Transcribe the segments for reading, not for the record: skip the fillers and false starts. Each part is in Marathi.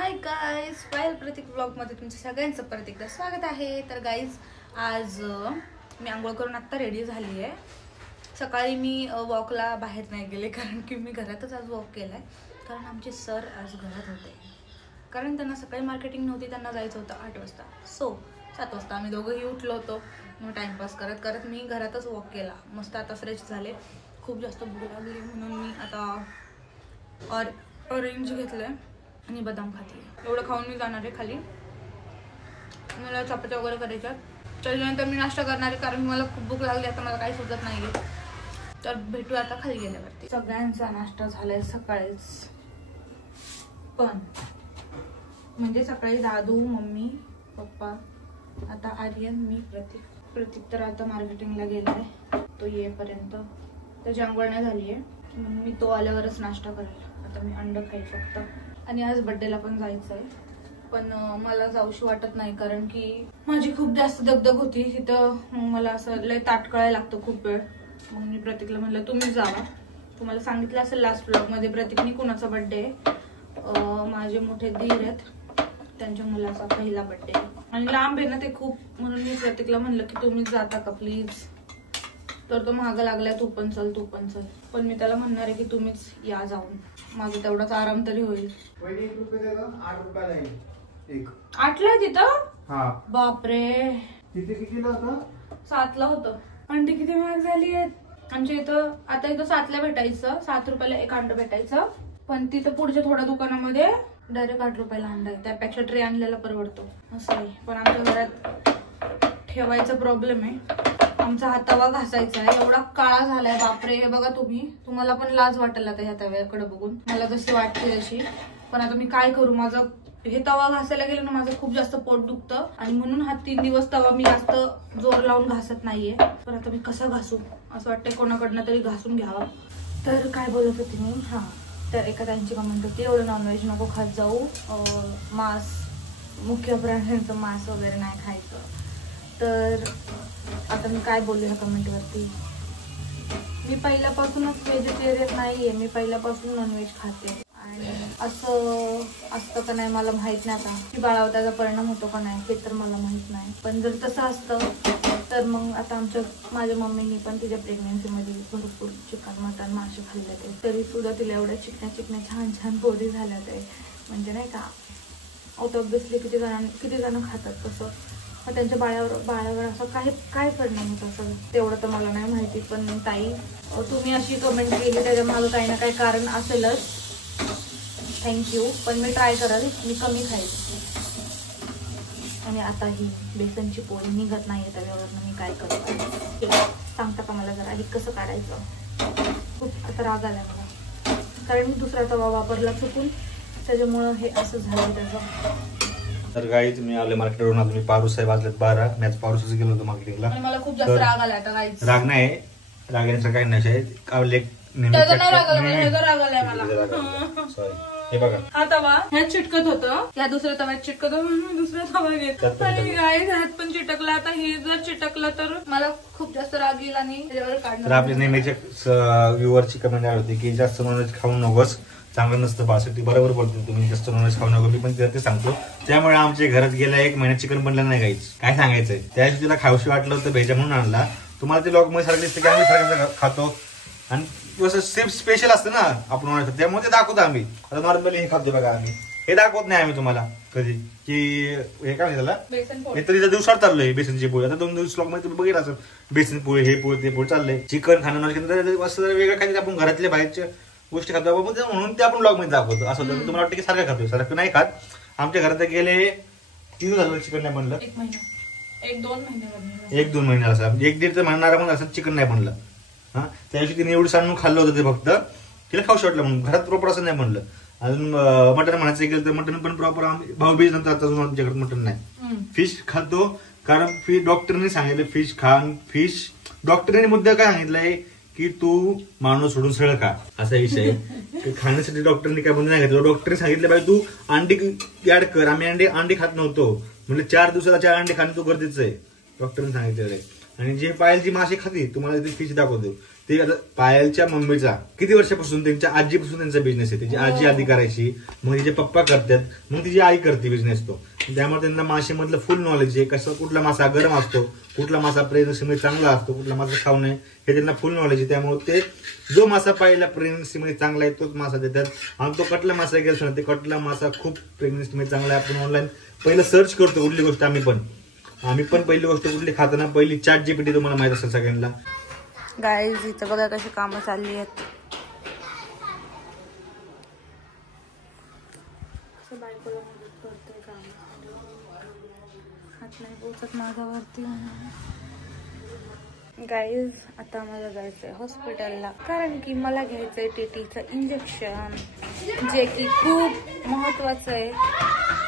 हाय गाईज, पायल प्रतीक ब्लॉगमध्ये तुमचं सगळ्यांचं परत एकदा स्वागत आहे. तर गाईज आज मी आंघोळ करून आत्ता रेडी झाली आहे. सकाळी मी वॉकला बाहेर नाही गेले कारण की मी घरातच आज वॉक केला आहे. कारण आमचे सर आज घरात होते, कारण त्यांना सकाळी मार्केटिंग नव्हती, त्यांना जायचं होतं 8 वाजता. 7 वाजता आम्ही दोघंही उठलो होतो. मग टाईमपास करत करत मी घरातच वॉक केला. मस्त आता फ्रेश झाले. खूप जास्त भूक लागली म्हणून मी आता ऑरेंज घेतलं आणि बदाम खाते. एवढं खाऊन मी जाणार आहे खाली. मला चपात्या वगैरे करायच्या, त्याच्यानंतर मी नाश्ता करणार आहे कारण मला खूप भूक लागली. आता मला काही सुचत नाही आहे. तर भेटू आता खाली गेल्यावरती. सगळ्यांचा नाश्ता झालाय सकाळीच, पण म्हणजे सकाळी दादू, मम्मी, पप्पा, आता आर्यन, मी, प्रतीक तर आता मार्केटिंगला गेलाय. तो येईपर्यंत त्याची आंघोळ नाही झाली आहे. मी तो आल्यावरच नाश्ता करेल. आता मी अंड खाईल फक्त. आणि आज बर्थडेला पण जायचं आहे, पण मला जाऊशी वाटत नाही कारण की माझी खूप जास्त दगदग होती तिथं. मला असं लय ताटकळायला लागतं खूप वेळ. मग मी प्रतीकला म्हणलं तुम्ही जावा. तुम्हाला सांगितलं असेल लास्ट ब्लॉगमध्ये प्रतीकनी कुणाचा बर्थडे आहे. माझे मोठे दीर आहेत, त्यांच्या मुलाचा पहिला बर्थडे आहे आणि लांब आहे ना ते खूप. म्हणून मी प्रतीकला म्हणलं की तुम्हीच जाता का प्लीज. तर तो महाग लागलाय, तू पण चल. पण मी त्याला म्हणणार आहे की तुम्हीच या जाऊन, माझा तेवढाच आराम तरी होईल. 1 रुपये 8 रुपयाला एक 8 ला तिथं. हा बापरे, तिथे कितीला होतं? 7 ला होतं. अंडी किती महाग झाली आहेत आमच्या इथं. आता इथं 7 ला भेटायचं, 7 रुपयाला एक अंड भेटायचं. पण तिथं पुढच्या थोड्या दुकानामध्ये डायरेक्ट 8 रुपयाला अंड आहे. त्यापेक्षा ट्रे आणलेला परवडतो असं आहे. पण आमच्या घरात ठेवायचा प्रॉब्लेम आहे. आमचा हा तवा घासायचा आहे, एवढा काळा झालाय बापरे. हे बघा तुम्हाला पण लाज वाटेल आता ह्या तव्याकडे बघून, मला जशी वाटते तशी. पण आता मी काय करू, माझं हे तवा घासायला गेलं ना माझं खूप जास्त पोट दुखतं आणि म्हणून हा 3 दिवस तवा मी जास्त जोर लावून घासत नाहीये. पण आता मी कसा घासू असं वाटतंय, कोणाकडनं तरी घासून घ्यावा. तर काय बोलत होती मी, हा तर एका त्यांची कमेंट होती एवढं नॉनव्हेज नको खात जाऊ, मांस, मुख्य प्राण्यांचं मांस वगैरे नाही खायचं. तर आता मी काय बोलले ह्या कमेंटवरती. मी पहिल्यापासूनच व्हेजिटेरियन नाहीये, मी पहिल्यापासून नॉनव्हेज खाते. आणि असं असतं का नाही मला माहित नाही आता की बाळावर त्याचा परिणाम होतो का नाही ते तर मला माहित नाही. पण जर तसं असतं तर मग आता माझ्या मम्मीनी पण तिच्या प्रेग्नेन्सीमध्ये भरपूर चिकन, मटन, मासे खाल्ले ते, तरी सुद्धा तिला एवढ्या चिकन्या छान पोरी झाल्या ते. म्हणजे नाही का, ऑब्विसली किती जण खातात तसं. मग त्यांच्या बाळावर असं काय परिणाम होत असं तेवढं तर मला नाही माहिती. पण ताई तुम्ही अशी कमेंट केली त्याच्या मागं काही ना काही कारण असेलच. थँक्यू. पण मी ट्राय करेल, मी कमी खाईल. आणि आता ही बेसनची पोळी निघत नाहीये तव्यावरनं, मी काय करू सांगता का मला जरा, हे कसं काढायचं. खूप आता राग आलाय मला कारण मी दुसरा तवा वापरला चुकून, त्याच्यामुळं हे असं झालं त्याचं. तर गाईज मी आले मार्केटवरून. आता मी पारूस साहेब वाजलेत 12. मी आज पारूसच गेलो होतो मार्केटिंगला. मला खूप जास्त राग आला आता गाईज. राग नाही, राग येण्याचं काही नाही. सॉरी. हे बघा हा तवा ह्यात चिटकत होतं, या दुसऱ्या तव्यात चिटकत होतं, दुसरा तवा घेत आणि गाईज ह्यात पण चिटकला. आता हे जर चिटकलं तर मला खूप जास्त राग येईल आणि त्याच्यावर काढणार. आपल्या नेहमीच्या व्ह्यूअरची कमेंट आली होती की जास्त नॉनव्हेज खाऊ नकोस, चांगलं नसतं बाळासाठी. बरोबर बोलतो तुम्ही, जास्त नॉनव्हेज खाऊ नको. मी पण ते सांगतो. त्यामुळे आमच्या घरात गेला 1 महिना चिकन बनलं नाही गाईच. काय सांगायचंय, त्या दिवशी तिला खाऊशी वाटलं होतं, भेजा म्हणून आणला. तुम्हाला ते लॉग मध्ये सारखं दिसतं की आम्ही सारखं खातो आणि स्पेशल असतं ना आपण, त्यामुळे ते दाखवतो आम्ही. आता नॉर्मली हे खातो बघा आम्ही, हे दाखवत नाही आम्ही तुम्हाला कधी की हे काय त्याला. हे तरी दिवसावर चाललंय बेसनची पोळी. आता 2 दिवस लॉग मध्ये तुम्ही बघितलं असं बेसन पोळी, हे पोळी, ते पोळी चाललंय. चिकन खाणं असं वेगळं खायचं. आपण घरातल्या बाहेरच्या गोष्टी खातो म्हणून ते आपण ब्लॉग मध्ये दाखवतो. असं होतं तुम्हाला वाटतं की सारखं खातो, सारखं नाही खात. आमच्या घरात गेले 3 झालं चिकन नाही बनलं. 1-2 महिन्याला 1-1.5 महिना म्हणून असं चिकन नाही बनलं. हा त्या दिवशी तिने एवढं सांगून खाल्लं होतं ते फक्त तिला खाऊशी वाटलं म्हणून. घरात प्रॉपर असं नाही बनलं. अजून मटन म्हणायचं गेलं तर मटन पण प्रॉपर भाऊबीज नंतर आता अजून आमच्या घरात मटन नाही. फिश खातो कारण डॉक्टरने सांगितलं फिश खा. फिश डॉक्टरने मुद्दा काय सांगितलंय की तू माणूस सोडून सगळं खा, असा विषय. खाण्यासाठी डॉक्टरने काय बंद नाही घेतलं. डॉक्टरने सांगितलं पाहिजे तू अंडी ऍड कर. आम्ही अंडी खात नव्हतो, म्हणजे 4 दिवसाला 4 अंडी खाणं तू गरजेचं आहे, डॉक्टरने सांगितलेलं आहे. आणि जे पायलची मासे खाते, तुम्हाला ते फिश दाखवतो, ते आता पायलच्या मम्मीचा किती वर्षापासून त्यांच्या आजीपासून त्यांचा बिझनेस आहे. त्याची आजी आधी करायची, मग तिचे पप्पा करतात, मग तिची आई करते बिझनेस तो. त्यामुळे त्यांना मासेमधलं फुल नॉलेज आहे. कसं कुठला मासा गरम असतो, कुठला मासा प्रेग्नन्सीमध्ये चांगला असतो, कुठला मासा खाऊ नये हे त्यांना फुल नॉलेज आहे. त्यामुळे ते जो मासा पाहिला प्रेग्नन्सीमध्ये चांगला आहे तोच मासा देतात. आणि तो कटला मासा घ्यायचा ना, ते कटला मासा खूप प्रेग्नन्सीमध्ये चांगला आहे. आपण ऑनलाईन पहिलं सर्च करतो कुठली गोष्ट. आम्ही पण पहिली गोष्ट कुठली खाताना पहिली ChatGPT तुम्हाला माहित असेल सगळ्यांना. गाईज इथं बघा कशी कामं चालली आहेत. बायकोला मदत करतोय काम, हात नाही पोचत माझ्यावरती. गाईज आता मला जायचंय हॉस्पिटलला, कारण की मला घ्यायचंय TTचं इंजेक्शन, जे की खूप महत्वाचं आहे.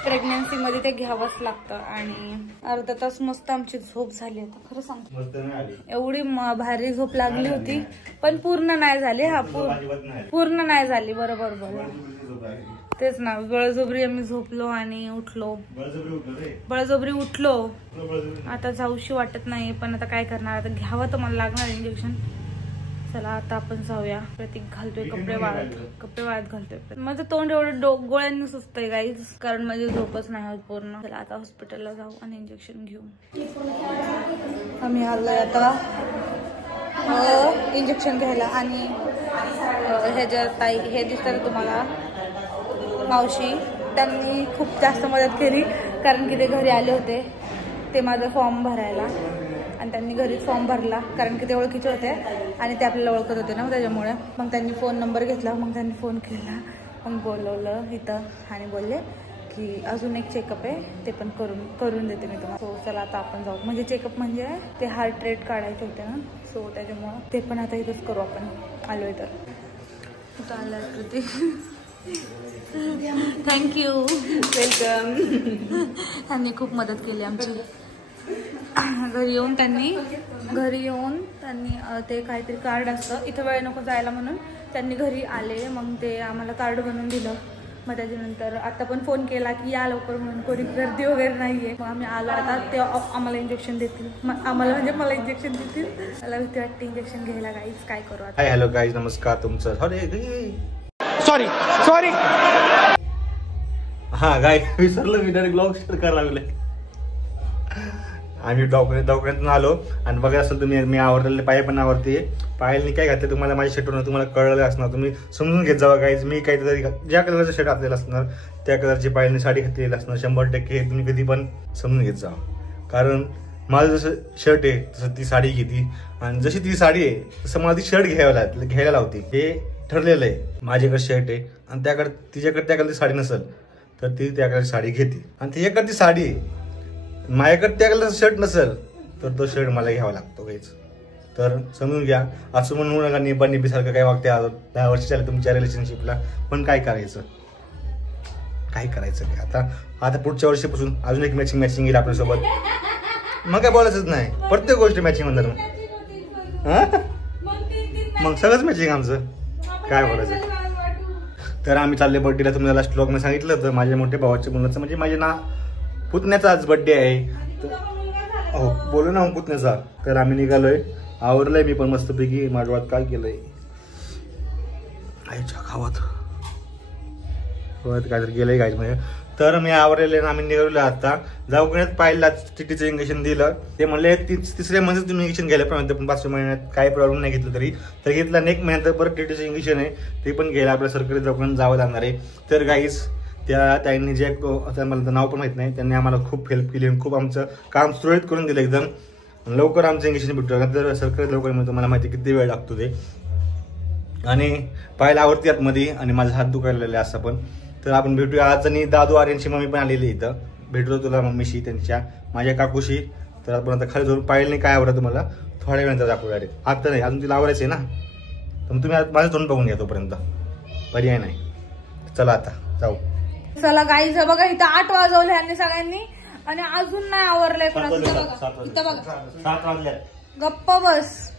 प्रेग्नन्सी मध्ये ते घ्यावंच लागतं. आणि अर्धा तास मस्त आमची झोप झाली. आता खरं सांगतो एवढी भारी झोप लागली होती, पण पूर्ण नाही झाली. पूर्ण नाही झाली. बरोबर तेच ना, बळजबरी आम्ही झोपलो आणि उठलो. बळजबरी उठलो. आता जाऊशी वाटत नाही, पण आता काय करणार, आता घ्यावं तर मला लागणार इंजेक्शन. चला आता आपण जाऊया. प्रतीक घालतोय कपडे वाळत घालतोय. माझं तोंड एवढं गोळ्यांनी सुचतंय गाईज, कारण माझी झोपच नाही होत पूर्ण. चला आता हॉस्पिटलला जाऊ आणि इंजेक्शन घेऊ. आम्ही आलोय आता इंजेक्शन घ्यायला. आणि ह्याच्या ताई हे दिसतात तुम्हाला, मावशी, त्यांनी खूप जास्त मदत केली, कारण की ते घरी आले होते ते माझा फॉर्म भरायला. आणि त्यांनी घरीच फॉर्म भरला, कारण की ते ओळखीचे होते आणि ते आपल्याला ओळखत होते ना, त्याच्यामुळे. मग त्यांनी फोन नंबर घेतला, मग त्यांनी फोन केला, मग बोलवलं इथं आणि बोलले की अजून एक चेकअप आहे, ते पण करून देते मी तुम्हाला. सो चला आता आपण जाऊ. म्हणजे चेकअप म्हणजे ते हार्ट रेट काढायचे होते ना, सो त्याच्यामुळं ते पण आता इथंच करू आपण. आलोय तर इथं आलं प्रतीक. Thank you, welcome. त्यांनी खूप मदत केली आमची. घरी येऊन त्यांनी ते काहीतरी कार्ड असतं, इथं वेळ नको जायला म्हणून त्यांनी घरी आले. मग ते आम्हाला कार्ड बनवून दिलं. मग त्याच्यानंतर आता पण फोन केला की या लवकर म्हणून, कोणी गर्दी वगैरे नाहीये. मग आम्ही आलो. आता ते आम्हाला इंजेक्शन देतील, आम्हाला म्हणजे मला इंजेक्शन देतील. मला भीती वाटते इंजेक्शन घ्यायला. गाईज काय करू आता. हॅलो गाईज, नमस्कार. तुमचं सॉरी हा गाईज, विसरलं मी डायरेक्ट ब्लॉग शेअर करायला लागले. आम्ही दवाखान्यातून आलो आणि बघा असेल तुम्ही, मी आवरलेले पाय पण आवरते. पायलनी काय घातलं तुम्हाला माझ्या शर्टवरून तुम्हाला कळलं असणार, तुम्ही समजून घेत जावा गाईज. मी काहीतरी ज्या कलरचं शर्ट घातलेलं असणार त्या कलरची पायलनी साडी घातलेली असणार 100%. हे तुम्ही कधी पण समजून घेत जावा, कारण माझं जसं शर्ट आहे तसं ती साडी घेते, आणि जशी ती साडी आहे तसं मला ती शर्ट घ्यायला लावते. हे ठरलेलं आहे. माझ्याकडे शर्ट आहे आणि तिच्याकडे त्या कलरची साडी नसेल तर ती त्या कलरची साडी घेते, आणि तिच्याकडे ती साडी आहे, माझ्याकडे त्या कलरचा शर्ट नसेल तर तो शर्ट मला घ्यावा लागतो गाईज. तर समजून घ्या. असं म्हणू नका निबा सारखं काय वागते. 10 वर्ष झाले तुमच्या रिलेशनशिपला, पण काय करायचं काय आता पुढच्या वर्षीपासून अजून एक मॅचिंग येईल आपल्यासोबत. मग काय बोलायचंच नाही, प्रत्येक गोष्ट मॅचिंग म्हणतात. मग सगळंच मॅचिंग आमचं, काय बोलायचं. तर आम्ही चालले बर्थडेला. तुम्हाला लास्ट व्लॉग मी सांगितलं होतं माझ्या मोठ्या भावाच्या मुलाचं, म्हणजे माझ्या पुतण्याचा आज बर्थडे आहे. हो बोलू ना पुतण्याचा. तर आम्ही निघालोय, आवरलंय मी पण मस्तपैकी. माडवात काय केलंय आईच्या गावात काहीतरी गेलंय गाईज मध्ये. तर मी आवरलेले आम्ही निघालो. आता दवाखान्यात पाहिला, TTचं इंजेक्शन दिलं. ते म्हणले तिसऱ्या महिन्यात तुम्ही इंजेक्शन घ्यायला पाहिजे, पण 5व्या महिन्यात काही प्रॉब्लेम नाही घेतलं तरी तर घेतला. आणि 1 महिन्यात परत TTचं इंजेक्शन आहे, ते पण घ्यायला आपल्या सरकारी दवाखान्यात जावं लागणार आहे. तर गाईज त्यांनी जे मला नाव पण माहित नाही, त्यांनी आम्हाला खूप हेल्प केली, खूप आमचं काम सुरळीत करून दिलं. एकदम लवकर आमचं इंजेक्शन भेटलं. तर सरकारी दवाखान्यामध्ये तुम्हाला माहिती किती वेळ लागतो ते. आणि पाहायला आवडते आतमध्ये, आणि माझा हात दुखायला असं पण. तर आपण भेटूया आज. आणि दादू आर्यनची मम्मी पण आलेली इथं, भेटलो तुला मम्मीशी, त्यांच्या माझ्या काकूशी. तर आपण आता खाली जाऊन पाहिलं नाही काय आवडतं तुम्हाला थोड्या वेळानंतर दाखवू डायरेक्ट. आता नाही, अजून तिला आवडायचं आहे ना, तर मग तुम्ही माझं तोंड बघून घ्या तोपर्यंत, पर्याय नाही. चला आता जाऊ. चला गाईज, बघा इथं 8 वाजवले ह्यांनी सगळ्यांनी, आणि अजून नाही आवरलंय कोणाचं. इथं बघा 7 वाजले. गप्प बस.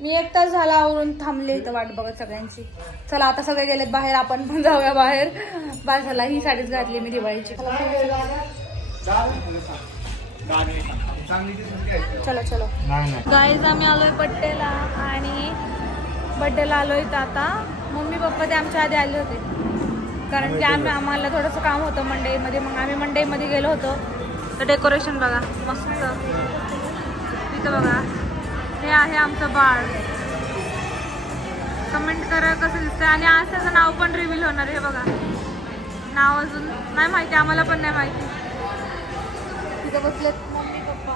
मी 1 तास झाला आवरून थांबले इथं वाट बघत सगळ्यांची. चला आता सगळे गेलेत बाहेर, आपण पण जाऊया बाहेर. बाय झाला, ही साडीच घातली मी दिवाळीची. चलो चलो गाईज आम्ही आलोय बड्डेला आणि बड्डेला आलोय तर आता मम्मी पप्पा ते आमच्या आधी आले होते कारण की आम्हाला थोडंसं काम होतं मंडईमध्ये. मग आम्ही मंडईमध्ये गेलो होतो. तर डेकोरेशन बघा मस्त तिथं बघा. हे आहे आमचं बाळ. कमेंट करा कसं दिसतंय. आणि आज त्याचं नाव पण रिव्हील होणार आहे. बघा नाव अजून नाही माहिती आम्हाला पण नाही माहिती. तिथं बसलेत मम्मी पप्पा.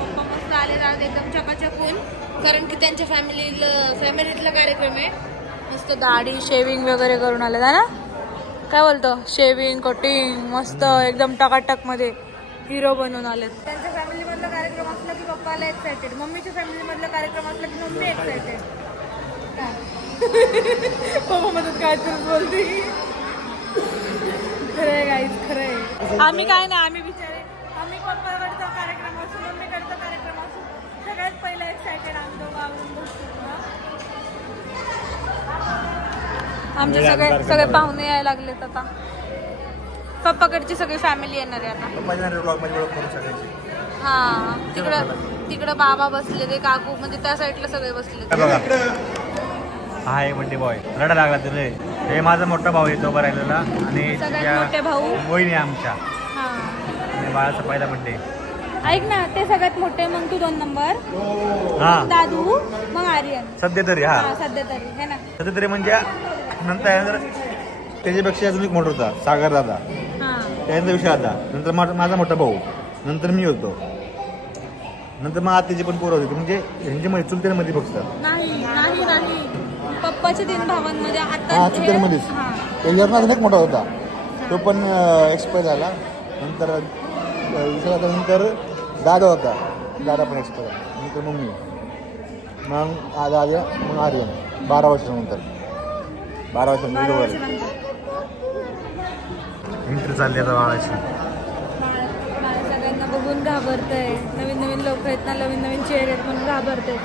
पप्पा मस्त आले आज एकदम चकाचकून कारण की त्यांच्या फॅमिलीतला कार्यक्रम आहे. मस्त दाढी शेविंग वगैरे करून आले ना. काय बोलतो शेविंग कटिंग मस्त एकदम टकाटक मध्ये हिरो बनवून आलेत. त्यांच्या फॅमिली मधला कार्यक्रम असला की पप्पाला एक्सायटेड. मम्मीच्या फॅमिली मधला कार्यक्रम असला की मम्मी एक्सायटेड. पप्पा मदत काय तर बोलते. खरंय गाईज खरंय. आम्ही काय ना आम्ही बिचारे आम्ही पप्पाकडचा कार्यक्रम असू मम्मीकडचा कार्यक्रम असू सगळ्यात पहिला एक्सायटेड आम्ही दोघं आवडून बसतो. आमचे सगळे पाहुणे यायला लागलेत आता. पप्पाकडची सगळी फॅमिली येणार आहे आता. हा तिकडं बाबा बसले ते काकू म्हणजे त्या साईडला सगळे बसले. हाय बड्डे बॉय रडा लागला तिथे. हे माझा मोठा भाऊ आहे तो उभा राहिलेला आणि सगळ्यात मोठे भाऊ वहिनी आमच्या. आणि बाळाचा पहिला बड्डे. ऐक ना ते सगळ्यात मोठे मग तू 2 नंबर. दादू मग आर्यन सध्या तरी. सध्या तरी हे ना सध्या तरी म्हणजे नंतर त्याच्यापेक्षा अजून एक मोठा होता सागर दादा. त्यानंतर विषय आता नंतर माझा मोठा भाऊ नंतर मी होतो. नंतर मग आत्याची पण पोरं होती म्हणजे ह्यांच्यामध्ये चुलत्यांमध्ये फक्त नाही पप्पाच्या 3 भावांमध्ये आता चुलत्यांमध्येच एक मोठा होता तो पण एक्सपायर झाला. नंतर दादा होता. दादा पण एक्सपायर झाला. नंतर मम्मी मग आर्यन मग आर्यन 12 वर्षानंतर 12 वर्षानंतर इंटर चालली आता बाळाची. सगळ्यांना बघून घाबरतंय. नवीन लोक आहेत ना नवीन चेहरे आहेत म्हणून घाबरतंय.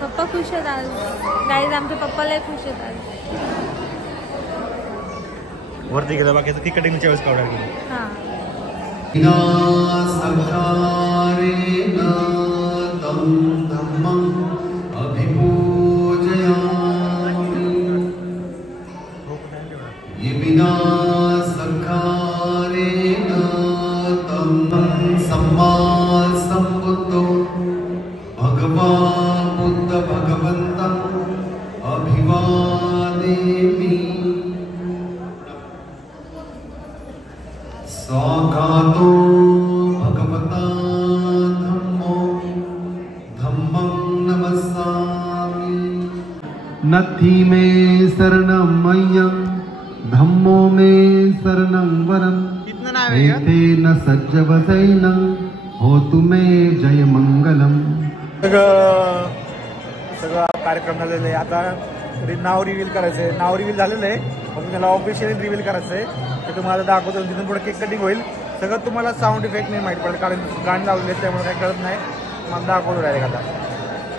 पप्पा खुश आहेत आज. गाईज आमच्या पप्पालाही खुश आहेत आज. वरती गेलं बाकी ती कटिंगच्या वेळेस काढायला गेली. भगवान बुद्ध भगवंतं अभिवादेमि. स्वागतो भगवता धम्मं नमस्सामि. नथी मे शरणं मह्यं धम्मो मे शरणं वरं. एतेन सज्जवसैनं होतु मे जय मंगलम. सगळं कार्यक्रम झालेलं आहे. आता नाव रिव्हील करायचं आहे. नाव रिव्हील झालेलं आहे. मग त्याला ऑफिशियली रिव्हील करायचं आहे. ते तुम्हाला दाखवतो. तिथून पुढे केक कटिंग होईल. सगळं तुम्हाला साऊंड इफेक्ट नाही माहीत पडेल कारण गाणी लावलेली आहेत त्यामुळे काही कळत नाही. मला दाखवतो डायरेक्ट आता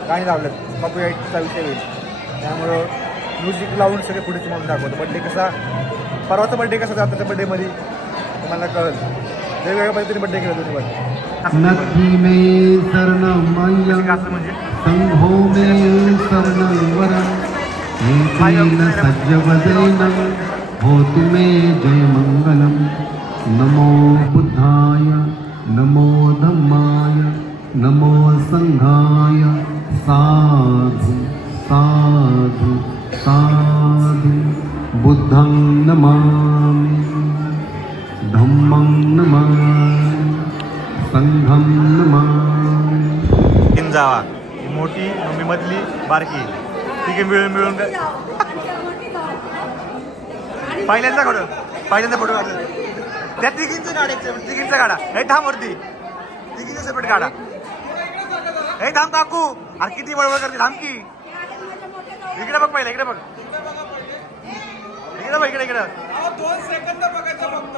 गाणी लावलेत कॉपीराईटचा विषय होईल त्यामुळं म्युझिक लावून सगळे पुढे तुम्हाला दाखवतो. बड्डे कसा परवाचा बड्डे कसा जातो त्या बड्डेमध्ये तुम्हाला कळेल. वेगवेगळ्या पद्धतीने बड्डे केला दोन्ही पण. नथी मे शरणं मह्यं संघो मे शरणं वरं. एतेन सज्जवसैनं होतु मे जय मंगलम. नमो बुद्धाय नमो धम्माय नमो संघाय. साधु साधु साधु. बुद्धं नमामि धम्मं नमामि संघं नमामि. तीन जावा मोठी मम्मी मधली बारकी ठीक आहे मिळून पहिल्यांदा फोटो काढला. त्या तिघींचं काढायचं. तिघींचा काढा. हे थांब वरती तिघींचं सेपरेट काढा. हे थांब काकू अरे किती बळबळ करते. थांब की इकडे बघ पहिला. इकडे बघ इकडे 2 सेकंद बघायचं फक्त.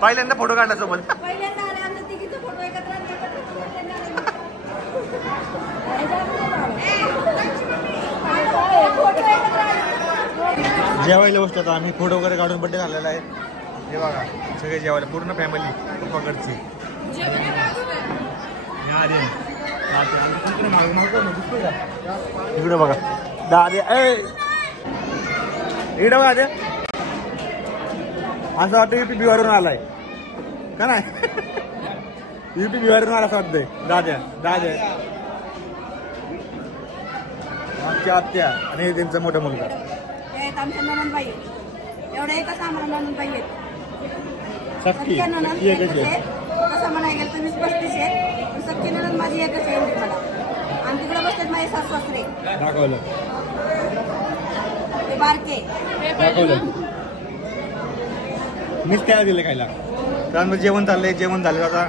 पहिल्यांदा फोटो काढला सोबत. जेवायला बसतो आता आम्ही, फोटो वगैरे काढून बड्डे झालेला आहे. हे बघा सगळे जेवायला, पूर्ण फॅमिली पप्पाकडची. इकडे बघा दादे, इकडे बघा, असं वाटतं UP बिहारून आलाय का नाही? UP बिहारून आला असं वाटतंय. दाद्या आमच्या आत्या आणि त्यांचा मोठा मुलगा. आमच्या ननंदबाई एवढ्या एकच आम्हाला ननंदबाई आहेत. सक्की एकच आहे. असं म्हणाय गेलं तर 20-35 आहेत. सक्की ननंद माझी एकच आहे एवढी मला. आणि तिकडे बसतात माझे सासू सासरे. दाखवलं ते बारके दाखवलं मीच त्याला दिलं खायला. त्यानंतर जेवण चाललंय, जेवण झालं आता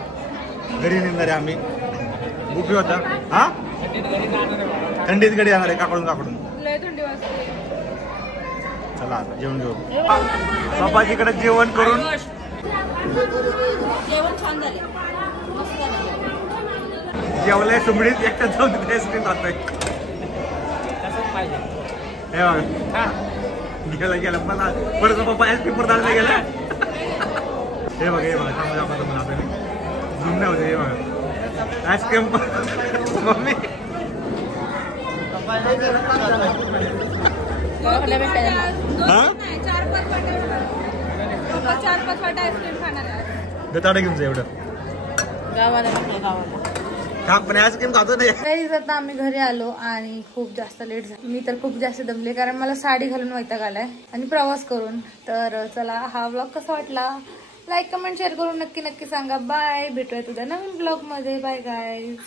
घरी निघणार आहे आम्ही. बुफे होता. हा थंडीत घरी जाणार आहे काकडून थंडी वाजते. चला आता जेवण घेऊ. पप्पाजीकडे जेवण करून जेवण छान झाले, मस्त झाले. जेवलंय सुमडीत एकटा जाऊन तिथे आईस्क्रीम खातोय. हे बघा गेला मला परत पप्पा आईस्क्रीम परत आणला गेला. हे बघा सांगू दाखवतो मला आपल्याला झूम नाही होते. हे बघा आईस्क्रीम मम्मी चार-पाच वाटा आईस्क्रीम खाणार आहे. ताडे घेऊन जा एवढं काम पण आईस्क्रीम खातो नाही. गाईज आता आम्ही घरी आलो आणि खूप जास्त लेट झालं. मी तर खूप जास्त दमले कारण मला साडी घालून वैताग आलाय आणि प्रवास करून. तर चला हा व्लॉग कसा वाटला लाईक कमेंट शेअर करून नक्की सांगा. बाय, भेटूया तुझ्या नवीन ब्लॉग मध्ये. Bye guys.